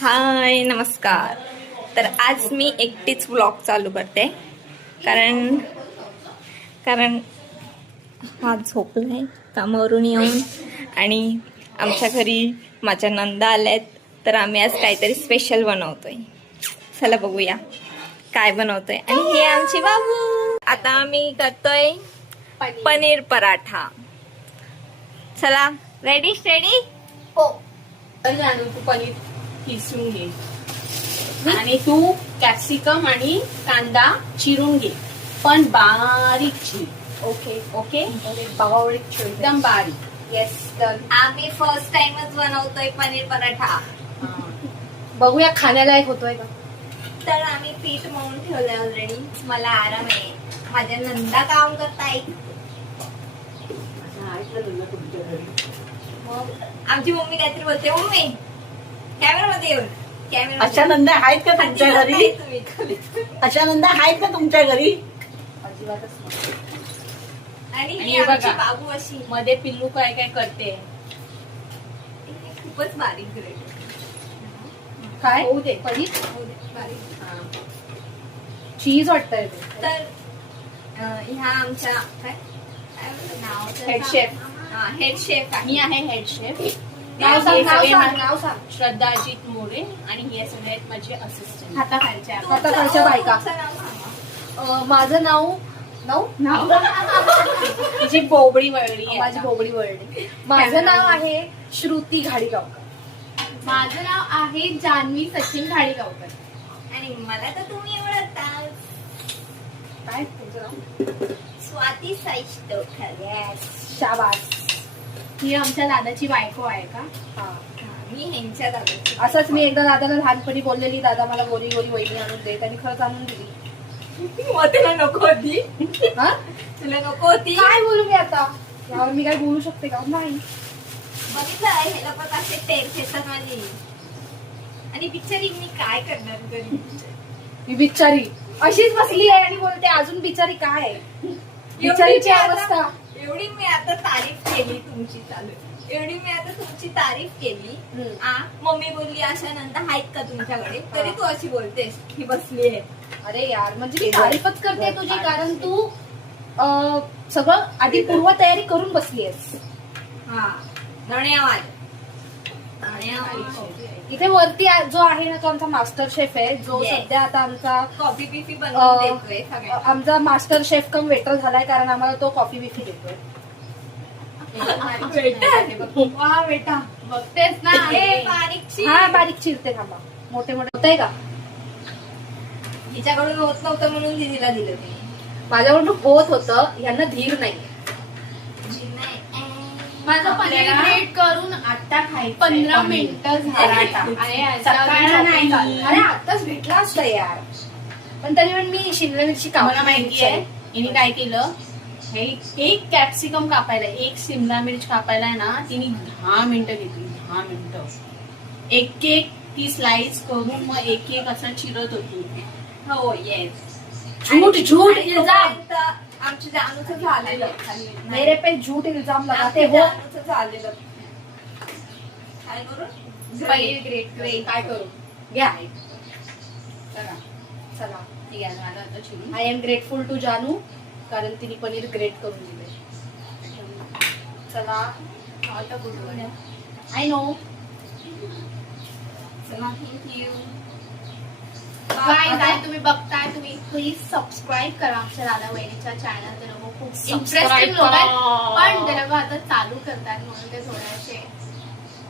हाय नमस्कार. तर आज मी एकटीच व्लॉग चालू करते कारण हा झोपलाय कामावरून येऊन आणि आमच्या घरी माझ्या नंदा आल्यात. तर आम्ही आज काहीतरी स्पेशल बनवतोय. चला बघूया काय बनवतोय. आणि हे आमची बाबू. आता आम्ही करतोय पनीर पराठा. चला रेडी स्टेडी हो. तू पनीर किसून घे आणि तू कॅप्सिकम आणि कांदा चिरून घे, पण बारीक चिर. ओके ओके बारीक एकदम बारीक. Yes done. आम्ही फर्स्ट टाइमच बनवतोय पनीर पराठा. बघूया खाण्यालायक होतोय का. तर आम्ही पीठ मळून ठेवलंय ऑलरेडी. मला आराम आहे. माझ्या नंदा काम करताय. मग आमची मम्मी काहीतरी बोलते. मम्मी कॅमेरामध्ये येऊन अशा नंदा आहेत का तुमच्या घरी? अशा नंदा आहेत का तुमच्या घरी? अजिबातच नाही. आणि आणि ही हे आमची बघा. बाबू अशी मध्ये पिल्लू काय काय करते. खूपच बारीक ग्रेड. काय होऊ दे पनीर बारीक. चीज वाटतंय ते. तर ह्या आमच्या काय नाव हेड शेफ. हेड शेफ आहे. मी आहे हेड शेफ. नाव सांग, नाव सांग, नाव सांग. श्रद्धा अजित मोरे आणि हे सगळे आहेत माझे असिस्टंट. हाताखालच्या हाताखालच्या बायका. तुमचं नाव सांगा. माझं नाव तिची बोबडी वळली आहे. माझी बोबडी वळली. माझं नाव आहे श्रुती घाडीगावकर. माझं नाव आहे जान्हवी सचिन घाडीगावकर. आणि मला तर तुम्ही ओळखता. काय तुमचं नाव? स्वाती साईश डोकर. शाबास. ही आमच्या दादाची बायको आहे का? हा. मी ह्यांच्या दादाची. असंच मी एकदा दादाला लहानपणी बोललेली, दादा मला गोरी गोरी वहिनी आणून दे. त्यांनी खरंच आणून दिली. मग तुला नको होती. हा? तुला नको होती. काय बोलू मी आता यावर? मी काय बोलू शकते का? नाही. बघितलं हे लोक कसे टेर घेतात माझी. आणि बिचारी मी काय करणार घरी. ही बिचारी अशीच बसली आहे आणि बोलते अजून बिचारी काय. बिचारीची अवस्था. एवढी मी आता तारीफ केली तुमची चालू. एवढी मी आता तुमची तारीफ केली. मम्मी बोलली अशा नंतर आहेत का तुमच्याकडे, तरी तू अशी बोलतेस ही बसली आहे. अरे यार, म्हणजे मी तारीफच करते तुझी, कारण तू सगळं आधी पूर्व तयारी करून बसली आहेस. हा धन्यवाद. इथे वरती जो आहे ना, तो आमचा मास्टर शेफ आहे, जो Yes. सध्या आता आमचा कॉफी बिफी बनवून देतोय सगळ्यांना. आमचा मास्टर शेफ कम वेटर झालाय, कारण आम्हाला तो कॉफी बिफी देतोय. वा बेटा बघतेस ना. हे बारीकशी. हा बारीक चिरते. थांबा, मोठे मोठे होतंय का? हिच्याकडून होत नव्हतं म्हणून दीदीला दिलं मी. माझ्याकडून होत होतं, यांना धीर नाही. माझं पनीर ग्रेट करून आता खायचं 15 मिनिटं झालं. अरे आताच भेटला असता यार, पण तरी पण मी शिमला मिरची मला माहिती आहे हिने काय केलं. हे एक कॅप्सिकम कापायला, एक शिमला मिर्च कापायला ना तिने 10 मिनिटं घेतली. 10 मिनिटं एक एक ती स्लाइस करून मग एक एक असं चिरत होती. हो येस. झूठ झूठ इल्जाम. आमच्या जानूचं झालेलं. मेरे पे झूठ इल्जाम लगाते हो. जानूचं झालेलं. काय करू. पनीर ग्रेट. काय करू घ्या. चला चला, ठीक आहे, झालं आता चिरून. आय एम ग्रेटफुल टू जानू, कारण तिने पनीर ग्रेट करून दिले. चला आता बोलूया. I know. चला थँक्यू. काय तुम्ही बघताय, तुम्ही प्लीज सबस्क्राईब करा आमच्या दादा वहिनीच्या चॅनल. ते लोक खूप इंटरेस्टिंग लोक आहेत, पण ते लोक आता चालू करतात म्हणून ते थोडेसे.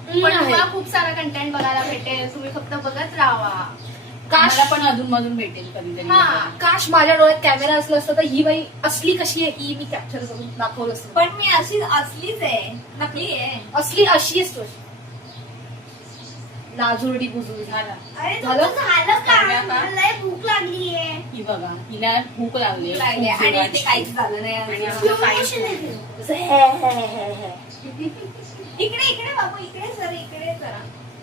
पण तुम्हाला खूप सारा कंटेंट बघायला भेटेल. तुम्ही फक्त बघत राहा. मला पण अधून मधून भेटेल कधीतरी. हा. काश माझ्या डोळ्यात कॅमेरा असला असता तर ही बाई असली कशी आहे ही मी कॅप्चर करून दाखवलं असतं. पण मी असलीच आहे, नकली आहे. असली अशी असतो, लाजुरडी बुजुर्डी. झालं. झालं? मला भूक लागली आहे. ही बघा, हिला भूक लागली आहे. लागले खूप आणि जोराची. ते काहीच झालं नाही. आणि आमचं काहीच नाही. इकडे इकडे बाबू, इकडे जरा, इकडे जरा.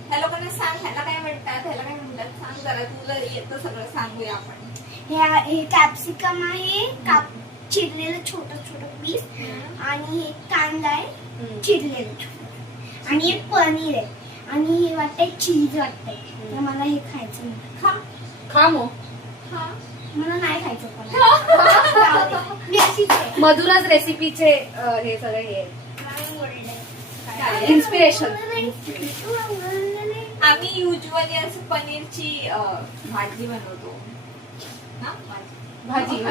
ह्या लोकांना सांग ह्याला काय म्हणतात, ह्याला काय म्हणतात सांग जरा. तुला येतं सगळं, सांगूया आपण. हे कॅप्सिकम आहे, चिरलेलं छोटं छोटं पीस, आणि हे कांदा आहे चिरलेलं छोटं, आणि हे पनीर आहे. आणि हे वाटतंय चीज वाटतंय तर मला हे खायचं नाही. खा मग. मला नाही खायचं पण. मी अशीच आहे. मधुराज रेसिपीचे हे सगळे हे मला बोललंय. इन्स्पिरेशन. आम्ही युजली असं पनीरची भाजी बनवतो ना, भाजी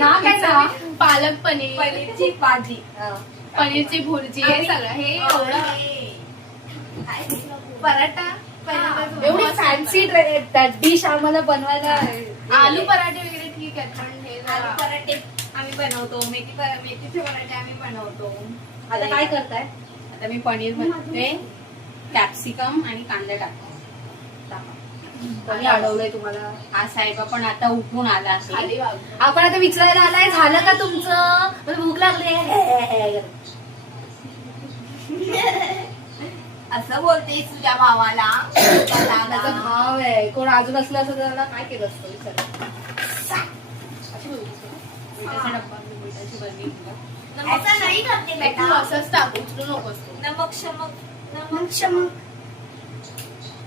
ना काय ना पालक पनीर, पनीरची भाजी. पनीरची भुर्जी, हे सगळं हे एवढं पराठा पहिल्यांदा एवढी फॅन्सी डिश आम्हाला बनवायला आलू पराठे वगैरे ठीक आहेत पण हे आलू जरा- पराठे आम्ही बनवतो, मेथीचे पराठे आम्ही बनवतो. आता काय करताय? आता मी पनीर मध्ये कॅप्सिकम आणि कांदा टाकतो. कोणी अडवलंय तुम्हाला? हा साहेब पण आता उठून आला असेल. खाली वाग. आपण आता विचारायला आलाय झालं का तुमचं? मला भूक लागली. असं बोलतेस तुझ्या भावाला. माझा भाव आहे. कोण अजून असलं असं त्याला काय केलं असतं विचार. मिठाचा डब्बा, मिठाची बर्नी घेऊन. असं नाही करते तू बेटा. असंच टाक, उचलू नकोस तू. नमक शमक मग नमक क्षमक.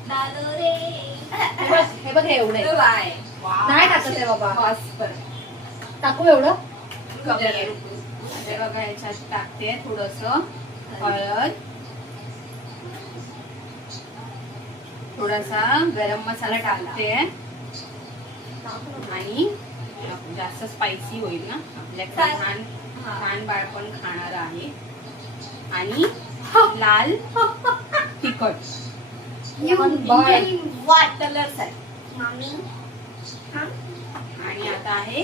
डालो रे. हे बघ हे एवढं आहे. बाय. नाही टाकत आहे बाबा. बस परत टाकू एवढं? कमी आहे. आता बघा याच्यात टाकते थोडस हळद, थोडासा गरम मसाला टाकते आणि जास्त स्पायसी होईल ना आपल्याकडे छान छान बाळपण खाणार आहे. आणि लाल तिखट. वाट कलर साठी. मामी. आणि आता आहे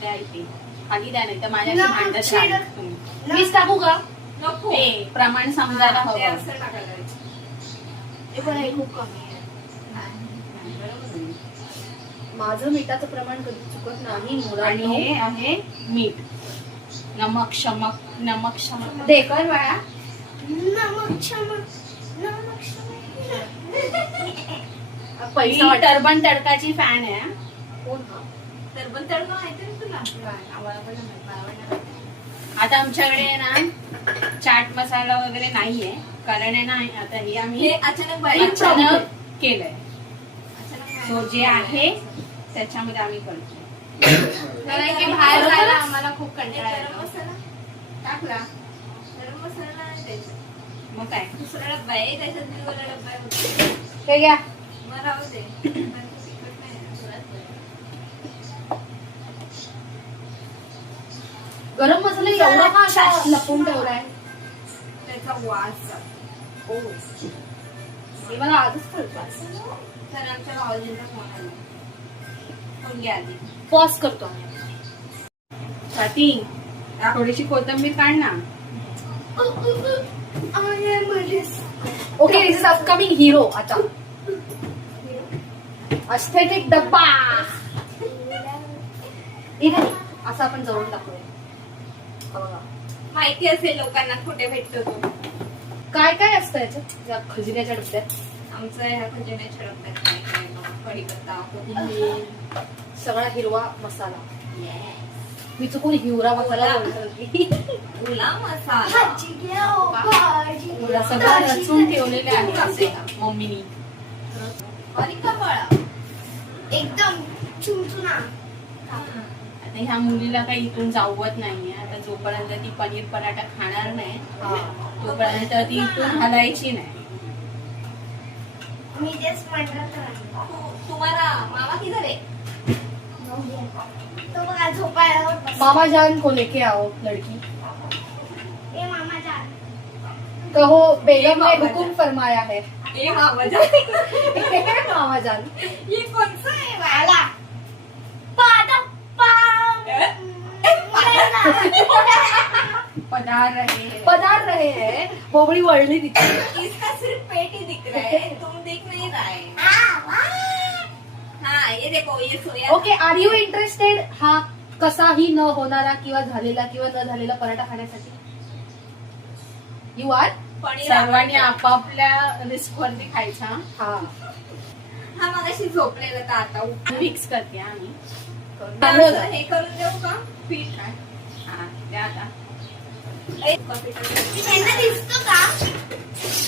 द्या इथे खाली द्या, नाही तर माझ्याशी भांडत राहाल तुम्ही. मीच टाकू का? नको ते प्रमाण समजायला ते हवं. असं टाकायला पाहिजे. हे पण हे खूप कमी आहे. माझं मिठाचं प्रमाण कधी चुकत नाही आणि मुलांनी. हे आहे मीठ. नमक शमक, नमक शमक. देखर बाळा. नमक क्षमक. नमक क्षमक. पैसा ही वाटत. टर्बन तडकाची फॅन आहे. कोण हा? टर्बन तडका माहिती ना तुला? आम्हाला पण नाही माहित, मला पण नाही माहित. आता आमच्याकडे आहे ना चाट मसाला वगैरे नाहीये, कारण आहे ना आता हे हे आम्ही अचानक बारीक अचानक केलंय. अचानक सो जे आहे त्याच्यामध्ये आम्ही करतो. कारण की बाहेर जायला आम्हाला खूप कंटाळा गरम येतो. मसाला टाकला. गरम मसाला नाही द्यायचा. मग काय दुसरा डब्बा आहे, त्याच्यात वेगवेगळा डब्बा आहे. हे घ्या. मग राहू दे. पण तिखट नाही आहे, थोडाच बरं. गरम मसाला एवढा का असा लपून ठेवलाय? त्याचा वास जातो. हो. हे मला आजच कळतं. तर आमच्या भावजींचा फोन आला. फोन घ्या आधी. पॉज करतो आम्ही. स्वाती थोडीशी कोथिंबीर काढ ना. Okay, this is upcoming hero. आता अस्थेटिक डब्बा. ठीक आहे, असं आपण जवळून टाकूया. हा बघा. माहिती असेल लोकांना कुठे भेटतो तो. काय काय असतं याच्यात या खजिन्याच्या डब्यात? आमचं ह्या खजिन्याच्या डब्यात काय काय बघ, कढीपत्ता, कोथिंबीर. सगळा हिरवा मसाला. मी चुकून हिवरा मसाला बोलतो. ओला मसाला. भाजी घ्या, ओ, भाजी. थोडा सगळं रचून ठेवलेले आहे असे मम्मीनी. आणि कपाळा. एकदम चुनचुना. आता ह्या मुलीला काही इथून जावत नाहीये. आता जोपर्यंत ती पनीर पराठा खाणार नाही तोपर्यंत ती इथून हलायची नाही. मी जस्ट म्हणत राहिलो. तुम्हाला मामा किधर आहे? तो बघा झोपायला बसला. मामा जान को लेके आओ लड़की. ए मामा जान. कहो बेगम ने हुकुम फरमाया है. ए मामा जा. मामा जान. ये कौन सा है भाई? आला. पादप्पा. पदार रहे पदार रहे हैं. बोबडी वळली तिथे. इसका सिर्फ पेट ही दिख रहा है, तुम देख नहीं रहे. हाँ ये देखो, ये सोया. ओके, आर यू इंटरेस्टेड हा कसाही न होणारा किंवा झालेला किंवा न झालेला पराठा खाण्यासाठी? You R? पनीर सर्वांनी आवडतं. आपापल्या रिस्क वरती खायचा. हा. हा मगाशी झोपलेला तर आता मिक्स करते आम्ही. असं हे करून देऊ का? पीठ हा द्या आता. त्यांना दिसतो का?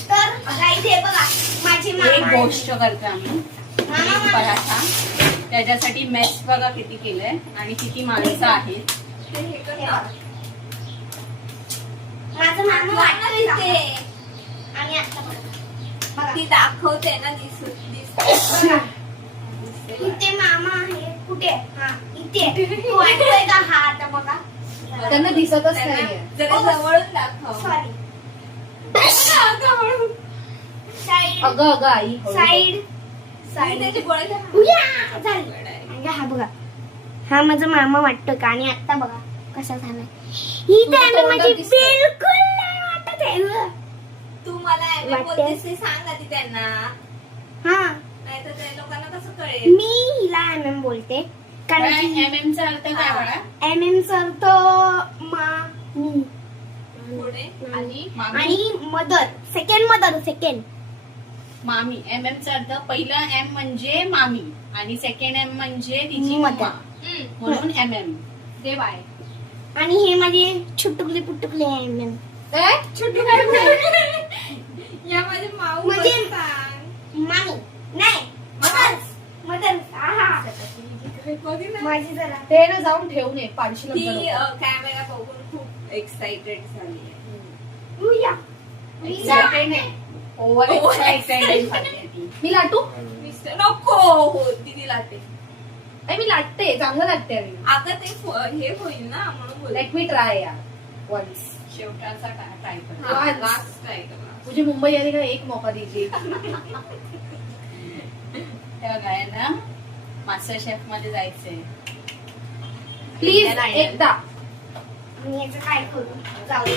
तर गाईज हे बघा माझी एक मामा गोष्ट करतो आम्ही एक पराठा त्याच्यासाठी मेस बघा किती केलंय आणि किती माणसं आहेत. माझं मामा वाटतोय ते. आणि आता बघा ती दाखवते ना बघा. इथे मामा आहे कुठे? हा इथे तू वाटतोय का? हा आता बघा त्यांना दिसतच नाहीये. जरा जवळून दाखव. सॉरी साईड अगं अगं आई साईड साईड त्याची गोळ्या घ्या. उया! झाली. आणि हा बघा हा माझा मामा वाटतो का? आणि आता बघा कसा झालाय. ही तुझं तर तोंडात माझी दिसतंय. बिलकुल नाही वाटत आहे. तू मला एम वाटते. बोलतेस ते सांग आधी त्यांना, हा नाही तर ते लोकांना कसं कळेल. मी हिला MM बोलते कारण की MM चा अर्थ काय बघा MM सर तो मामी पुढे आणि आणि मदर सेकंड मामी. MM चा अर्थ पहिला M म्हणजे मामी आणि सेकंड M म्हणजे तिची मदर. मम्मा म्हणून MM. दे बाय. आणि हे माझे छुटुकले पुटुकले MM या माझे माऊ म्हणजे- बसतात. मामी नाही मदर माझी जरा ते ना जाऊन ठेवून ये पाडशील ती आमच्या डोक्यात. कॅमेरा बघून खूप एक्साइटेड झाली आहे. उया. Excited नाही. Over excited झाली ती. मी लाटू मिस्टर नको हो दीदी लाटे. आई मी लाटते चांगलं लागते मी. अगं ते हे होईल ना म्हणून बोलले. लेट मी ट्राय यार वन्स. शेवटाचा ट्राय कर. हा, once. last try करा. मुझे मुंबई आने का एक मौका दीजिए. तेव्हा गायना मास्टर शेफ मध्ये जायचंय. प्लीज नाही. एकदा. मी याचं काय करू जाऊ दे.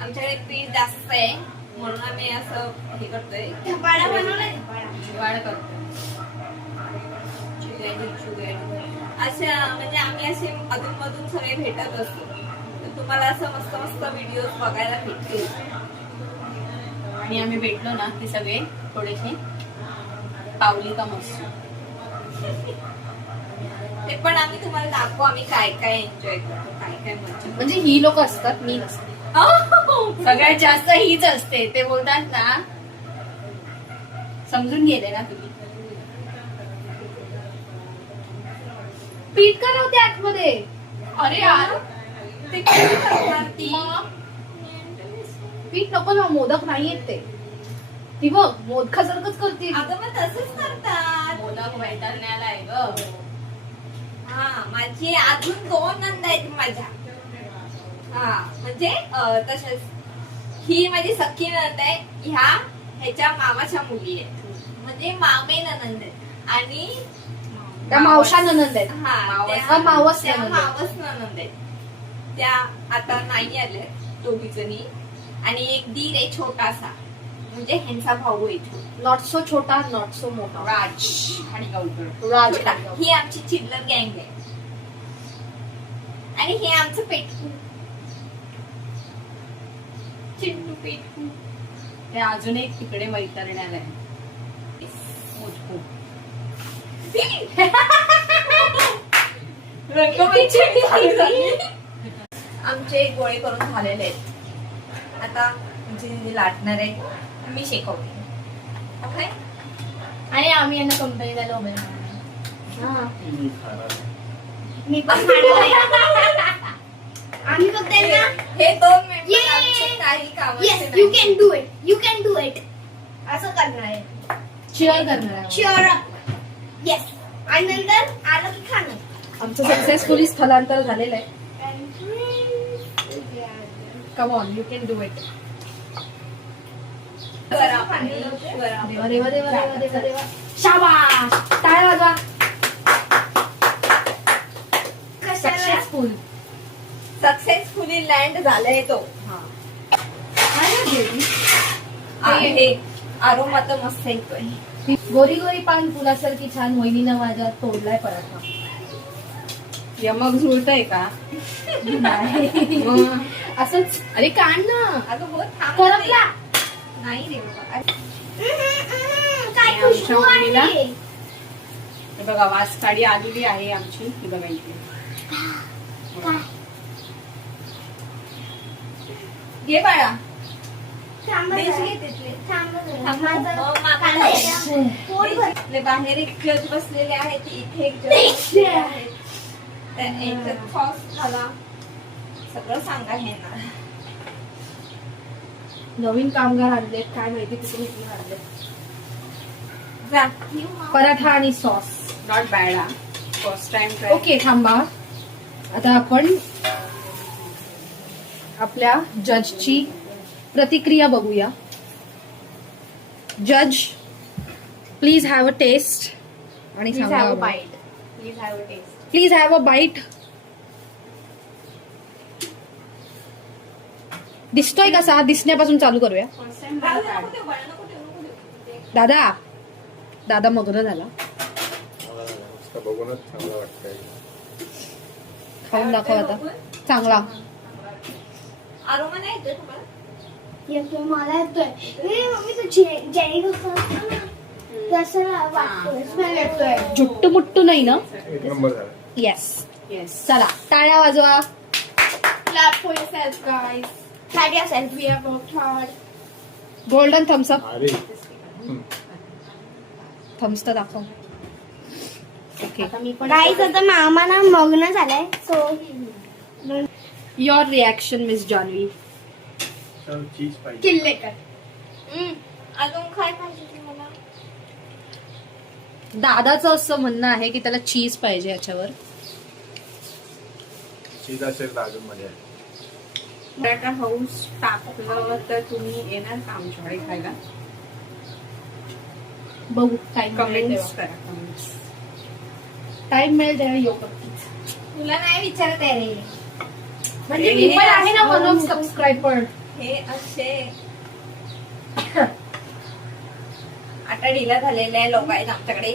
आमच्याकडे पीठ जास्त आहे म्हणून आम्ही असं हे करतोय. धपाडा बनवलाय धपाडा. जिवाळ करतो. अशा म्हणजे आम्ही असे अधून मधून सगळे भेटत असतो तर तुम्हाला असं मस्त मस्त व्हिडिओ बघायला भेटतील. आणि आम्ही भेटलो ना की सगळे थोडेसे पावली का मस्त. ते पण आम्ही तुम्हाला दाखवू आम्ही काय काय एन्जॉय करतो काय काय मजा. म्हणजे ही लोक असतात मी नसते. सगळ्यात जास्त हीच असते. ते बोलतात ना समजून गेले ना तुम्ही. पीठ का नव्हते आतमध्ये. अरे यार ते कधी करणार ती. पीठ नको ना मोदक नाही येत ते. ती बघ मोदकासारखंच करते. अगं मग तसंच करतात. मोदक वैतरण्याला आहे ग. हा माझी अजून 2 नंद आहेत माझ्या. हा म्हणजे तसेच ही माझी सख्खी नंद आहे. ह्याच्या मामाच्या मुली आहेत म्हणजे मामे ननंद आहेत आणि त्या मावशा ननंद आहेत. हा मावस त्या नणंद आहेत. मावस ननंद आहेत. त्या आता नाही आल्या दोघी जणी आणि एक दीर आहे छोटासा म्हणजे ह्यांचा भाऊ आहे छोटा. नॉट सो छोटा नॉट सो मोठा. राज आणि गावकर. राज छोटा. ही आमची चिल्लर गँग आहे आणि हे आमचं पेटकू चिंटू पेटकू. ते अजून एक तिकडे वैतरण्याला आहे. मोजकू. आमचे गोळे करून झालेले आहेत. आता आमची दीदी लाटणार आहे मी शेकवते. ओके आणि आम्ही यांना कंपनी द्यायला उभे राहणार. मी पण खाणार आहे. आम्ही फक्त त्यांना हे 2 मिनिट Yay! आमचे काही येस कामाचे यू नाही. Can do it you can do it असं करणार आहे. चिअर करणार आहे. चिअर अप येस आणि नंतर आलं की खाणं. आमचं सक्सेसफुली स्थलांतर झालेलं आहे. Come on you can do it. गरम पाणी, गरम. देवा देवा देवा देवा देवा देवा. शाबाश टाळ्या वाजवा. कशाला सक्सेसफुल. सक्सेसफुली लँड झालाय तो. हे आरोमा तर मस्त येतोय. गोरी गोरी पान फुलासारखी छान वहिनीनं माझ्या तोडलाय पराठा. यमक झुळतय का? असंच. अरे काढ ना. अगं हो थांब करपला. नाही रे बाबा. काय आणि आमच्या खुशबू मुलीला? आली. हे बघा वास साडी आलेली आहे आमची. ही बघा इथे. काय? घे बाळा. थांबा डिश जरा. घे तिथली. थांबा जरा. थांब. माझं मामा कांदा पोट भर- इथले बाहेर एक जज बसलेले आहेत, इथे एक जज बसलेले आहेत. त्या याच्यात सॉस घाला, सगळं सांगा हे ना. नवीन कामगार आणले काय माहिती कुठून इकडून आणले. जा. पराठा आणि सॉस. नॉट बॅड हा. First time try. ओके थांबा. आता आपण आपल्या जजची प्रतिक्रिया बघूया. जज प्लीज हॅव अ टेस्ट आणि प्लीज सांगा हॅव अ आम्हाला. Bite. Please have a taste. Please have a bite. दिसतोय कसा? दिसण्यापासून चालू करूया. फर्स्ट टाइम नको बॅड. देऊ बाळा, नको देऊ, नको देऊ. दादा दादा मग्न झाला. बघूनच चांगलं वाटतंय. खाऊन दाखव आता. चांगला. आरोमा नाही येतोय तुम्हाला? येतोय मला येतोय. हे मम्मी तू जेली कसं असतं ना तसं वाटतोय. स्मेल येतोय. जुट्टू मुट्टू नाही ना? एक नंबर झाला. येस. येस. चला टाळ्या वाजवा. Clap for yourself, guys. Clap yourself. We have worked hard. Golden Thums Up. अरे थम्स तर दाखव. ओके. आता मी पण Guys, आता मामा ना मग्न झालाय. So your reaction miss Janhavi. चीज पाहिजे. किल्लेकर. अजून काय पाहिजे तुम्हाला? दादाचं असं म्हणणं आहे की त्याला चीज पाहिजे याच्यावर. चीज असेल तर अजून मजा आहे. पराठा हाऊस टाकलं तर तुम्ही येणार का आमच्याकडे खायला? बघू टाइम कमेंट्स करा. कमेंट्स. टाइम मिळेल तेव्हा येऊ. तुला नाही विचारत आहे रे. म्हणजे मी पण आहे ना म्हणून सबस्क्रायबर. हे असे आता ढिला झालेले लोक आहेत आमच्याकडे.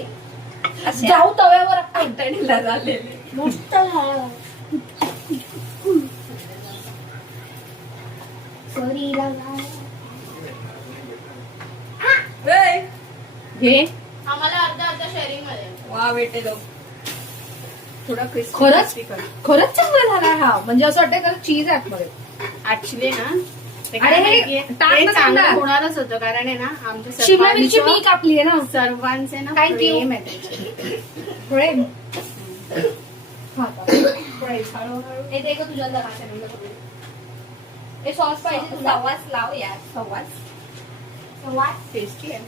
असे जाऊ तव्यावर. आता ढिला झालेले. मस्त झालं. Sorry, लागा. ए, हे आम्हाला अर्धा अर्धा शेअरिंग मध्ये. वा बेटे लोक. थोडा क्रिस्पी खरंच? क्रिस्पी कर. खरंच चांगला झाला हा. म्हणजे असं वाटतं का चीज आहे मध्ये. ऍक्च्युली ना ते अरे काय हे माहितीये, टाक ते ना चांगलं कांदा. होणारच होतं कारण आहे ना आमच्या शिमला मिरची मी सर्वांचं कापली आहे ना. सर्वांचे ना Thank you. प्रेम आहे त्याच्यावर. प्रेम. हा का? प्रेम. हळूहळू. हे दे गं तुझ्या दाखवते. हे सॉस पाहिजे तुला. सवास लाव यार, सवास. टेस्टी आहे.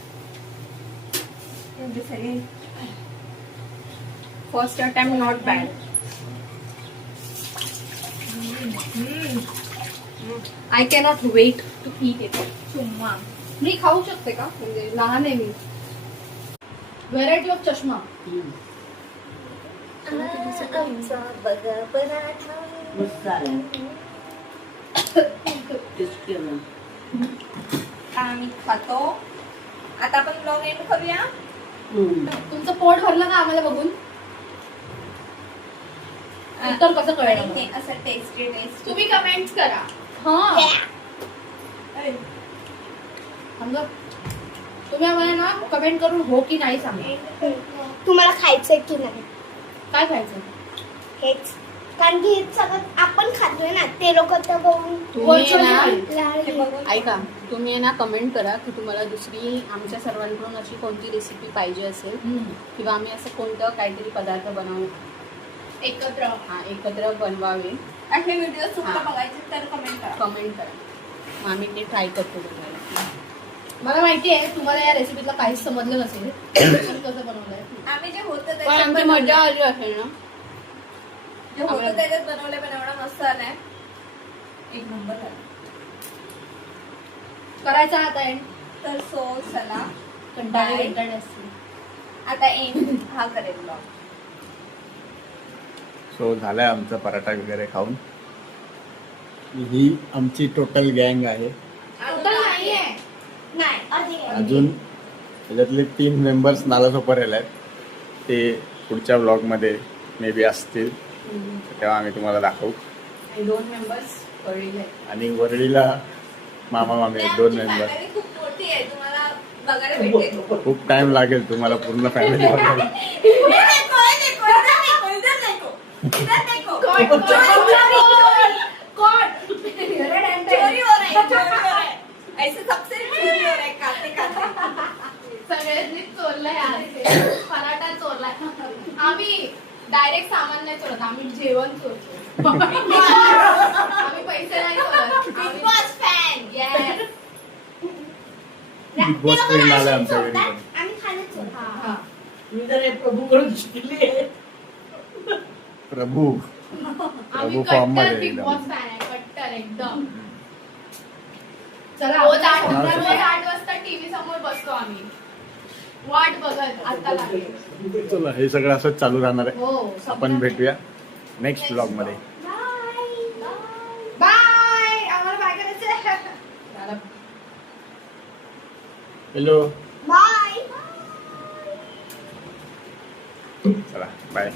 एवढे सगळे first attempt not bad. I cannot wait to eat it. चुम्मा. मी खाऊ शकते का? म्हणजे लहान आहे मी. व्हेरायटी ऑफ चष्मा. आमचा बघा पराठा. मस्त झालं. टेस्टी आहे. आम्ही खातो. आता आपण ब्लॉग एंड करूया. तुमचं पोट भरलं का आम्हाला बघून? उत्तर कसं आणि कळलं? हे असं टेस्टी टेस्टी. तुम्ही कमेंट्स करा. हा. समजा तुम्ही आम्हाला ना कमेंट करून हो की नाही सांगा. तुम्हाला खायचंय की नाही काय खायचं? हेच. कारण की हे सगळं आपण खातोय ना. ते लोक तर बघून तुम्ही आहे ना, हे बघून ऐका तुम्ही आहे ना कमेंट करा की तुम्हाला दुसरी आमच्या सर्वांकडून अशी कोणती रेसिपी पाहिजे असेल किंवा आम्ही असं कोणतं काहीतरी पदार्थ बनवू एकत्र. एकत्र बनवावे. असे व्हिडिओ तुम्हाला हा. बघायचे तर कमेंट करा. कमेंट करा. मग आम्ही ते ट्राय करतो बनवायला. मला माहिती आहे तुम्हाला या रेसिपीतला काहीच समजलं नसेल. पण कसं बनवलंय? आम्ही जे होतं पण त्याच्यात आमची बनवलं. मजा आली असेल ना. जे होतं त्याच्यात बनवलं पण एवढा मस्त आलाय. एक नंबर झाला. करायचा आता एंड. तर सो चला कंटाळे Bye. कंटाळे असतील. आता एंड हा करेल ब्लॉग. सो झालाय आमचा पराठा वगैरे खाऊन. ही आमची टोटल गँग आहे. नाहीये. नाही अधिक आहे. अजून त्याच्यातले 3 मेंबर्स नालासोपाऱ्याला आहेत. ते पुढच्या ब्लॉगमध्ये मे बी असतील तेव्हा आम्ही तुम्हाला दाखवू. आणि 2 मेंबर्स कळले. आणि वरळीला मामा मामी आहेत 2 मेंबर. फॅमिली खूप मोठी आहे. तुम्हाला बघायला भेटेल. खूप टाइम लागेल तुम्हाला पूर्ण फॅमिली बघायला. चोरी हो रही है. ऐसे सबसे junior आहे काते काते. सगळ्यांनी चोरलाय आज ते. पराठा चोरलाय आम्ही डायरेक्ट सामान नाही चोरत आम्ही जेवण चोरतो आम्ही पैसे नाही चोरत Bigg Boss fan Yes. Bigg Boss friend आलाय आमच्या घरी पण. आम्ही खाण्यात हा. मी तर हे प्रभूकडून शिकली आहे. प्रभू आम्ही फॉर्म मध्ये कट्टर बिग एकदम. बॉस फॅन आहे कट्टर एकदम चला रोज आपण 8 वाजता टीव्ही समोर बसतो आम्ही वाट बघत आता लागेल चला हे सगळं असंच चालू राहणार आहे. हो आपण भेटूया नेक्स्ट ब्लॉग मध्ये. बाय आम्हाला बाय करायचं हॅलो बाय चला बाय.